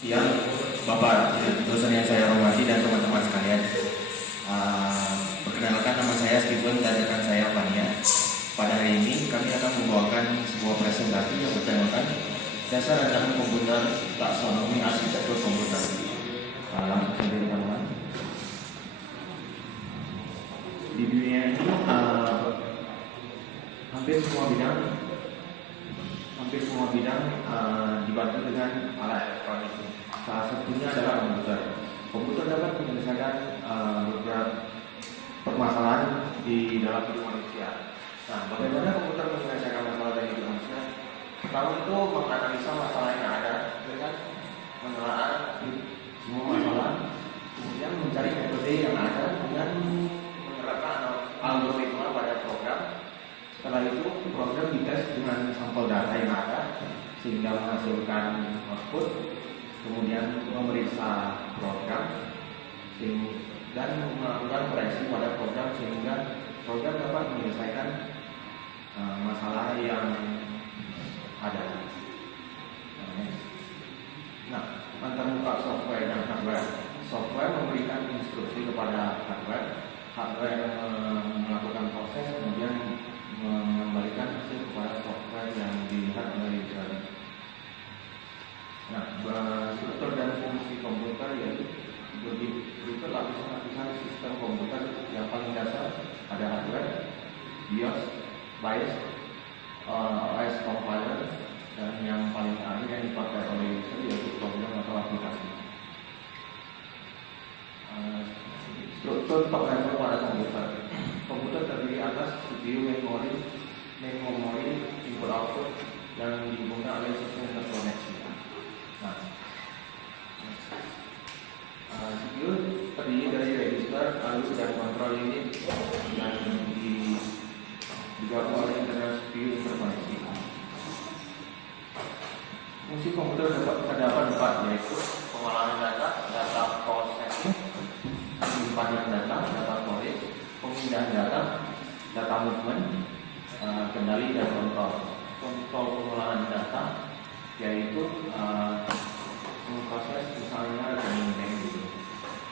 Siang, Bapak dosen yang saya hormati dan teman-teman sekalian. Perkenalkan, nama saya Steven dan rekan saya Fania. Pada hari ini kami akan membawakan sebuah presentasi yang bertemakan dasar rancangan komputer taksonomi arsitektur komputer. Langsung saja teman-teman. Di dunia ini hampir semua bidang dibantu dengan alat elektronik. Salah satunya adalah komputer. Komputer dapat menyelesaikan beberapa permasalahan di dalam hidup manusia. Nah, bagaimana komputer menyelesaikan masalah dari hidup manusia? Pertama itu menganalisa masalah yang ada dengan menelaah semua masalah, kemudian mencari metode yang ada dengan menerapkan algoritma pada program. Setelah itu program dites dengan sampel data yang ada sehingga menghasilkan output, kemudian memeriksa program dan melakukan koreksi pada program sehingga program dapat menyelesaikan masalah yang ada. Nah, antarmuka software dan hardware. Software memberikan instruksi kepada hardware melakukan proses, kemudian mengembalikan hasil kepada software yang dilihat oleh user. Nah, struktur dan fungsi komputer yaitu berikut lapisan-lapisan sistem komputer. Yang paling dasar ada hardware, BIOS, OS compiler, dan yang paling akhir yang dipakai oleh user yaitu program atau aplikasi. Struktur top level pada komputer. Komputer terdiri atas CPU, memori, input output, dan dihubungkan oleh sistem interkoneksi. Nah, CPU terdiri dari register, lalu dan kontrol unit, dan digabung oleh internal CPU interkoneksi. Fungsi komputer terdapat 4, yaitu pengolahan data processing, penyimpanan data storage, pemindahan data movement, kendali dan kontrol. Kontrol pengolahan data yaitu memproses misalnya rekening bank gitu.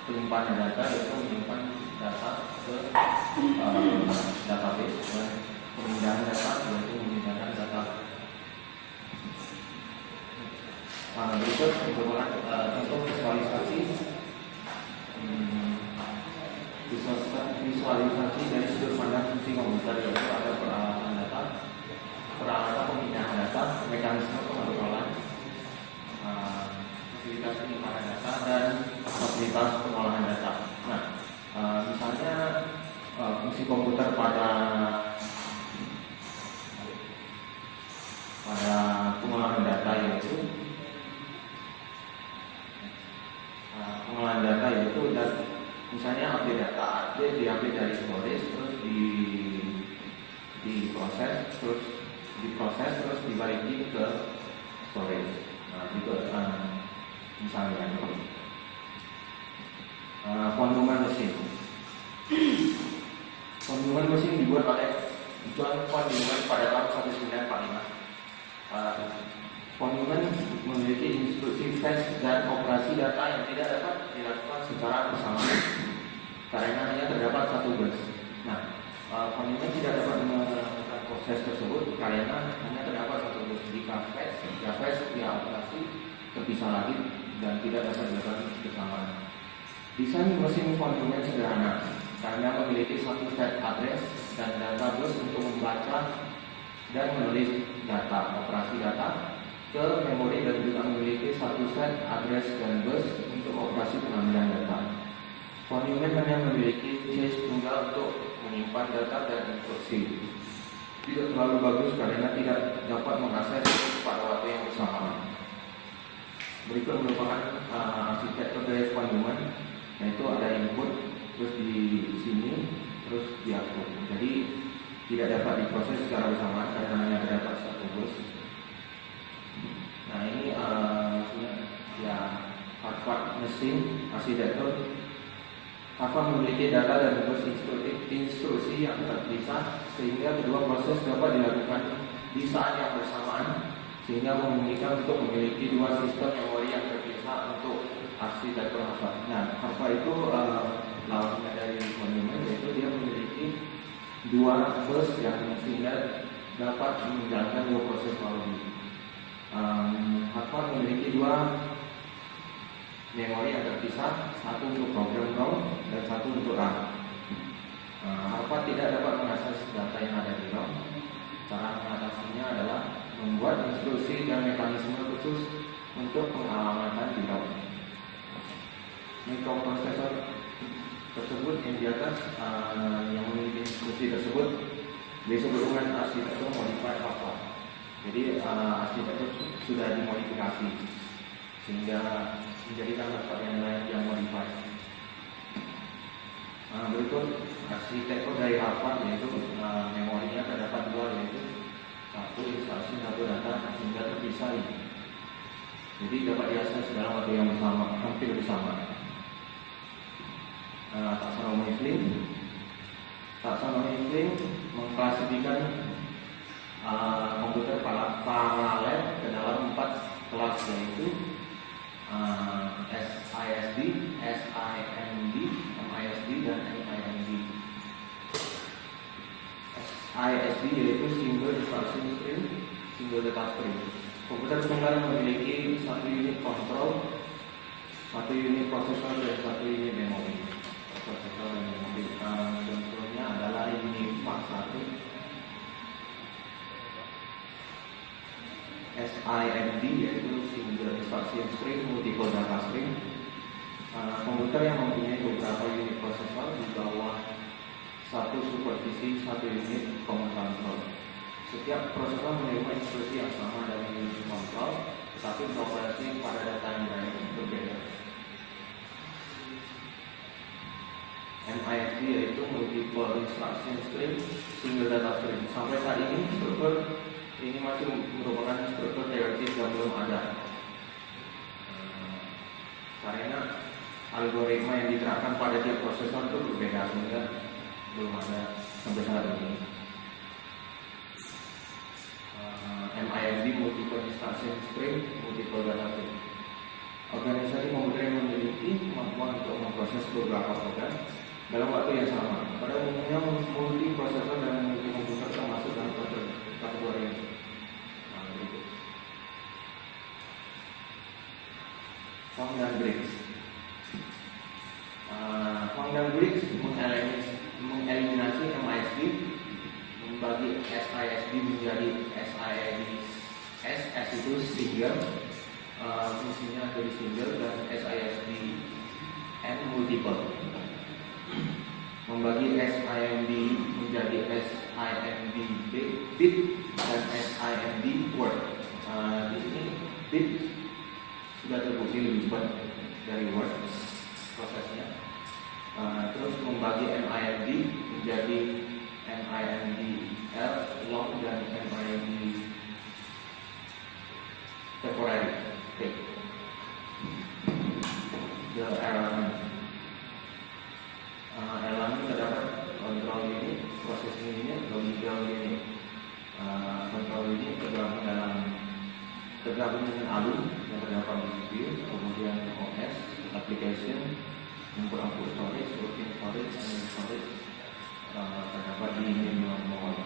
Penyimpanan data yaitu menyimpan data ke database, dan pemindahan data yaitu memindahkan data. Berikut merupakan contoh visualisasi dari sudut pandang fungsi komputer, yaitu ada peralatan pemindahan data, mekanisme pengontrolan, fasilitas penyimpanan data, dan fasilitas pengolahan data. Nah, misalnya fungsi komputer pada pengolahan data yaitu misalnya update data, diambil dari storage, terus diproses, terus dibalikin ke storage. Nah, itu misalnya fonduman mesin. Fonduman mesin dibuat oleh John von Neumann pada tahun 1945. Von Neumann memiliki instruksi fetch dan operasi data yang tidak dapat dilakukan secara bersamaan karena hanya terdapat satu bus. Nah, Von Neumann tidak dapat melakukan proses tersebut karena hanya terdapat satu bus. Jika fetch operasi terpisah lagi dan tidak dapat dilakukan bersamaan. Desain mesin Von Neumann sederhana karena memiliki satu set address dan data bus untuk membaca dan menulis data operasi data ke memori, dan juga memiliki satu set address dan bus untuk operasi pengambilan data. Von Neumann hanya memiliki cache tunggal untuk menyimpan data dan instruksi. Tidak terlalu bagus karena tidak dapat mengakses pada waktu yang bersamaan. Berikut merupakan arsitektur dari Von Neumann, yaitu ada input, terus di sini, terus di output. Jadi tidak dapat diproses secara bersamaan karena hanya terdapat satu bus. Nah, ini Harvard mesin arsitektur. Harvard memiliki data dan bus instruksi yang terpisah sehingga kedua proses dapat dilakukan di saat yang bersamaan, sehingga memungkinkan untuk memiliki dua sistem memori yang terpisah itu lawannya dari monumen, yaitu dia memiliki dua bus yang sehingga dapat menjalankan dua proses teknologi. Harvard memiliki dua memori yang terpisah, satu untuk program ROM dan satu untuk RAM. Harvard tidak dapat mengakses data yang ada di ROM. Cara mengatasinya adalah membuat instruksi dan mekanisme khusus untuk pengalamatan di ROM. Mikroprosesor tersebut yang di atas yang memiliki instruksi tersebut disebut dengan arsitektur modified Harvard. Jadi arsitektur sudah dimodifikasi sehingga menjadikan Harvard yang lain yang modified. Berikut arsitektur dari Harvard, yaitu memorinya terdapat dua, yaitu satu instruksi, satu data sehingga terpisah. Jadi dapat diakses dalam waktu yang bersama, hampir bersama. Taksonomi Flynn mengklasifikasikan komputer paralel ke dalam 4 kelas, yaitu SISD, SIMD, MISD, dan NIMD. SISD yaitu Single Instruction Stream, Single Data Stream. Komputer tunggal memiliki satu unit kontrol, satu unit prosesor, dan satu unit memori. Prosesor dan memori. Contohnya adalah UNIVAC 1, SIMD yaitu Single Instruction Stream, Multiple Data Stream. Komputer yang mempunyai beberapa unit prosesor di bawah satu supervisi, satu unit command control. Setiap prosesor menerima instruksi yang sama dari unit kontrol, tetapi beroperasi pada data yang berbeda. MISD yaitu Multiple Instruction Stream, Single Data Stream. Sampai saat ini struktur ini masih merupakan struktur teoretis yang belum ada, karena algoritma yang diterapkan pada tiap prosesor itu berbeda sehingga belum ada sampai saat ini. MIMD Multiple Instruction Stream, Multiple Data Stream. Organisasi komputer yang memiliki kemampuan untuk memproses beberapa program dalam waktu yang sama. Pada umumnya multi prosesor dan multi komputer termasuk dalam kategori ini. Fong dan Briggs. Fong dan Briggs mengeliminasi MISD, membagi SISD menjadi SIS itu single, fungsinya dari single, dan SISD and multiple. Membagi SIMD menjadi SIMD bit dan SIMD word. Di sini bit sudah terbukti lebih cepat dari word prosesnya. Terus membagi MIMD menjadi MIMD L long dan MIMD temporary. The element terdapat kontrol ini, processing ini, logical ini. Kontrol ini tergabung dengan ALU yang terdapat di CPU, kemudian OS, application, input storage, working storage, and storage terdapat di memory.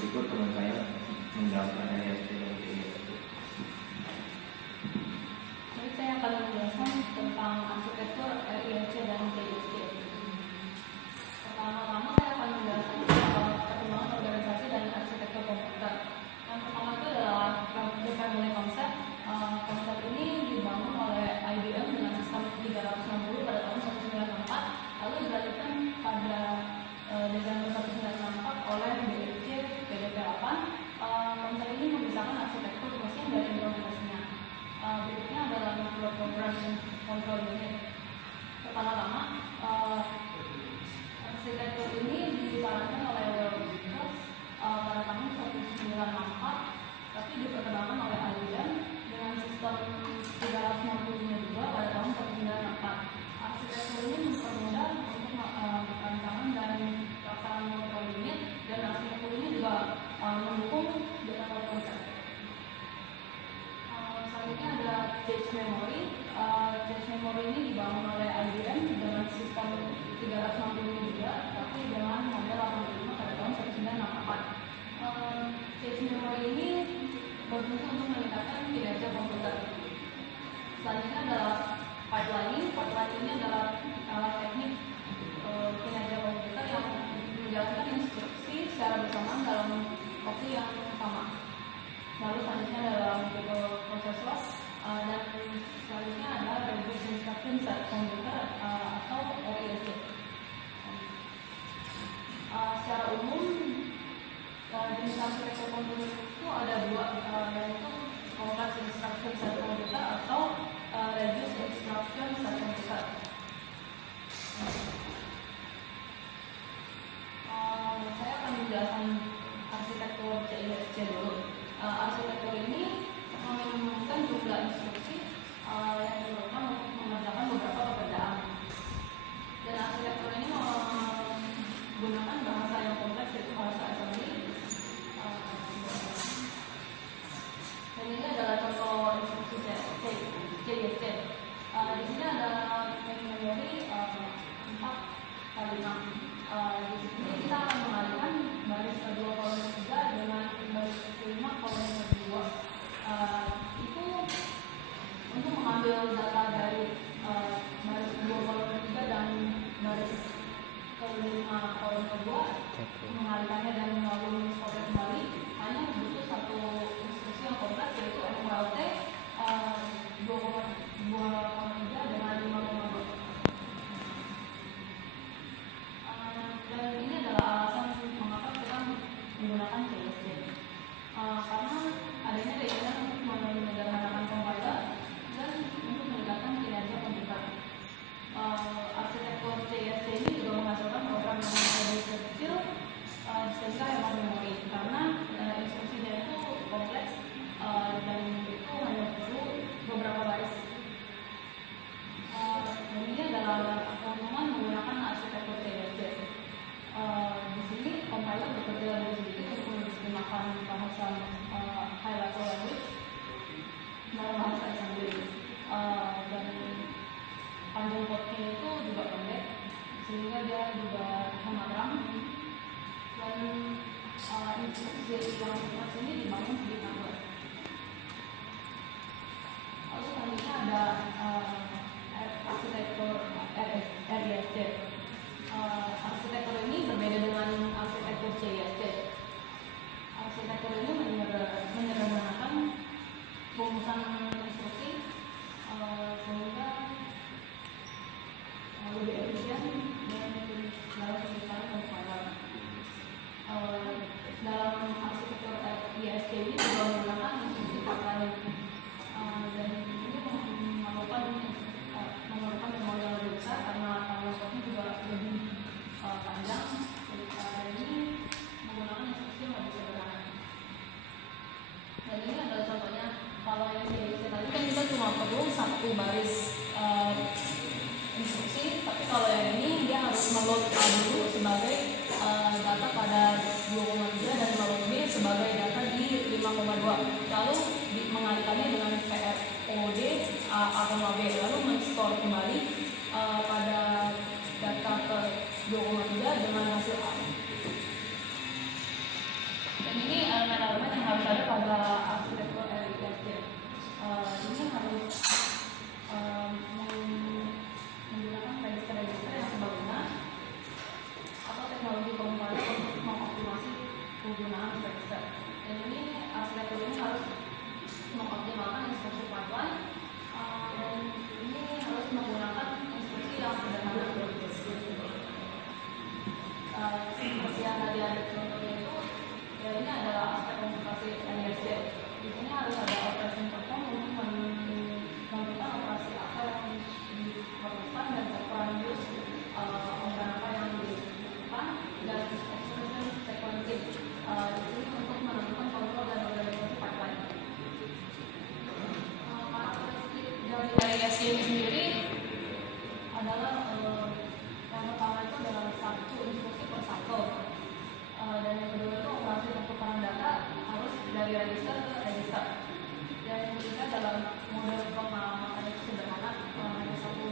Berikut teman saya menjelaskan ISP dan ISP. Jadi saya akan menjelaskan tentang arsitektur ISP dan ISP. Pertama-tama saya akan menjelaskan perkembangan organisasi dan arsitektur komputer. Yang pertama itu adalah the family concept. Konsep ini dibangun oleh IBM dengan sistem 360 pada tahun 1964, lalu dilanjutkan pada Desember 1964 oleh BFC BDP8. Konsep ini memisahkan arsitektur mesin dari implementasinya. Berikutnya adalah microprogram control unit. Pertama-tama, arsitektur ini disarankan oleh Wells pada tahun 1964, tapi diperkembangkan oleh IBM dengan sistem 360-nya juga pada tahun 1964. Arsitektur ini mempermudah untuk rancangan dan pelaksanaan control unit, dan arsitektur ini juga mendukung data concept. Selanjutnya ada cache memory. memori ini dibangun oleh IBM dengan sistem 360 juga, tapi dengan model 85 pada tahun 1968. Cache memory ini berfungsi untuk meningkatkan kinerja komputer. Selanjutnya adalah pipelining. Pipelining ini adalah teknik kinerja komputer yang menjalankan instruksi secara bersamaan dalam waktu yang sama. Lalu selanjutnya adalah multiple processor, dan selanjutnya adalah reduced instruction set computer atau RISC. Secara umum jenis arsitektur komputer itu ada dua, yaitu complex instruction set computer atau reduced instruction set computer. Saya akan menjelaskan arsitektur CISC dulu. Arsitektur ini memungkinkan jumlah instruksi yang diperlukan untuk mengerjakan beberapa pekerjaan. Dan arsitektur ini menggunakan bahasa yang kompleks, yaitu bahasa assembly. Dan ini adalah contoh instruksi CISC. Di sini ada memori 4x6. Di sini kita akan mengalihkan baris kedua kolom ketiga dengan baris kelima kolom kedua. Itu untuk mengambil data dari baris kedua kolom ketiga dan baris kelima kolom kedua, mengalihkannya dan lalu mensortir kembali hanya butuh satu instruksi yang kompleks, yaitu MLT 2,3 dengan 5,2. Dan ini adalah alasan mengapa kita menggunakan CISC, karena adanya keinginan untuk menyederhanakan compiler dan untuk meningkatkan kinerja komputer. Arsitektur CISC ini juga menghasilkan program yang lebih kecil sehingga hemat memori, karena instruksinya itu kompleks dan itu hanya perlu beberapa baris. Dan ini adalah keuntungan menggunakan arsitektur CISC. Di sini compiler bekerja lebih sedikit untuk menggunakan bahasa high level language dalam bahasa assembly, dan panjang code-nya itu juga pendek sehingga dia juga hemat RAM, dan instruksi yang kompleks ini dibangun di hardware. Lalu selanjutnya ada arsitektur RISC. Arsitektur ini berbeda dengan arsitektur CISC. Arsitektur ini menyederhanakan rumusan instruksi sehingga lebih efisien dan dalam penyelesaian compiler. Dalam arsitektur RISC ini juga menggunakan instruksi pipeline, dan ini memerlukan memori yang lebih besar karena code-nya juga lebih panjang. Dan ini menggunakan instruksi yang lebih sederhana. Dan ini adalah contohnya. Kalau yang CISC tadi kan kita cuma perlu satu baris instruksi, tapi kalau yang ini dia harus meload A dulu sebagai data pada 2,3 dan meload B sebagai data di 5,2, lalu mengalihkannya dengan PROD A,B, lalu men-store kembali pada data ke 2,3 dengan hasil A. Dan ini elemen-elemen yang harus ada pada arsitektur RISC. Ini harus menggunakan register-register yang serbaguna atau teknologi compiler untuk mengoptimasi penggunaan register. Dan ini arsitektur ini harus mengoptimalkan instruksi pipeline, dan ini harus menggunakan instruksi yang sederhana. Seperti yang tadi ada contohnya itu, ya ini adalah aspek komputasi RISC. Di sini harus ada operation perform untuk menentukan operasi apa yang diperlukan dan operan use operan apa yang dilakukan, dan execution sequencing di sini untuk menentukan kontrol dan organisasi pipeline. Karakteristik dari RISC ini sendiri adalah yang pertama itu adalah satu instruksi per cycle, dan yang kedua itu operasi pertukaran data harus dari register ke register, dan yang ketiga dalam model pengamatan itu sederhana, hanya satu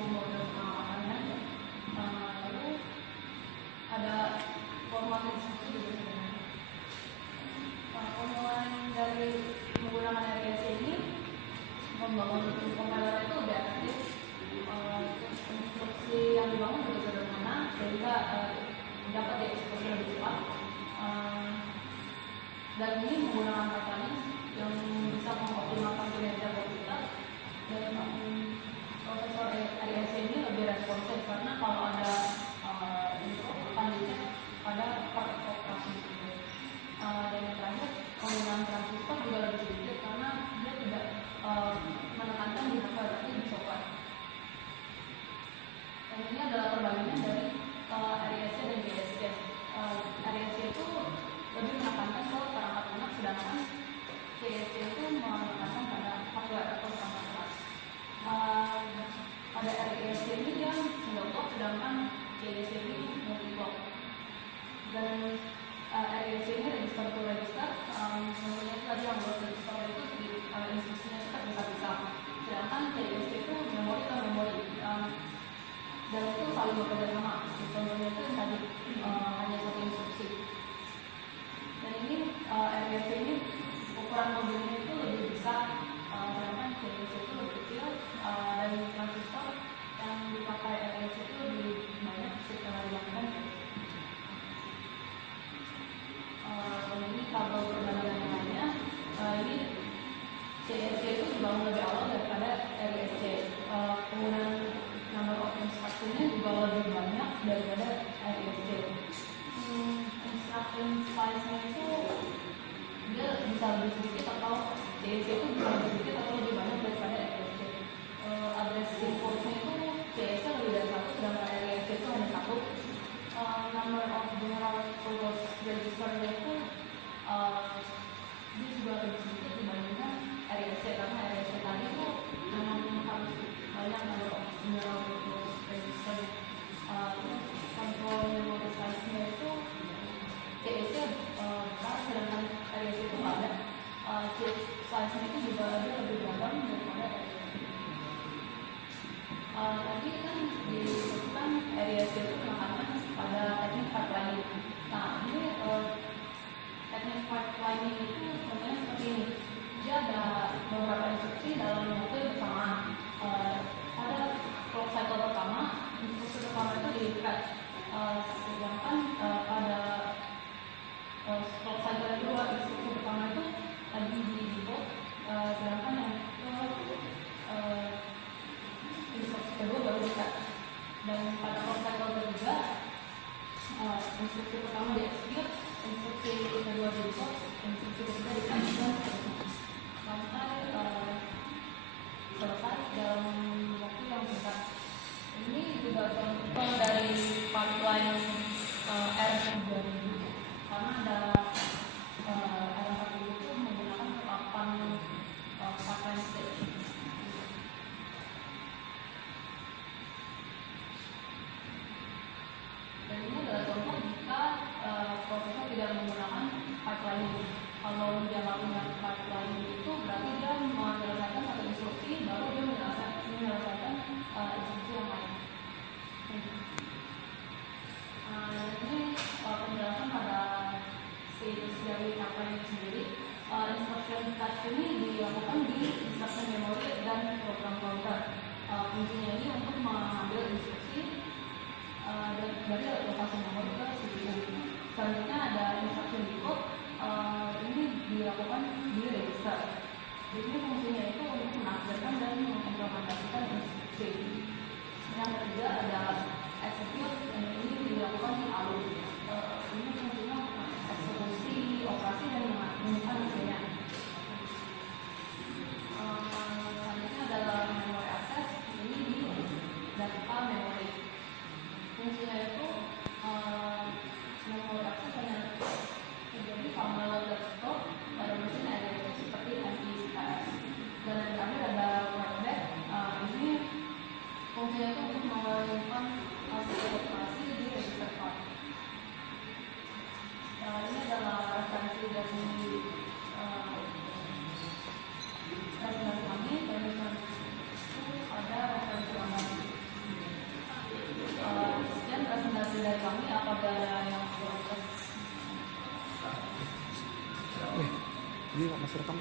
Ini masih rekam.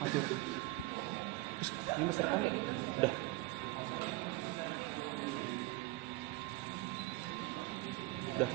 Masih. Terus, ini masih rekam. Udah. Udah.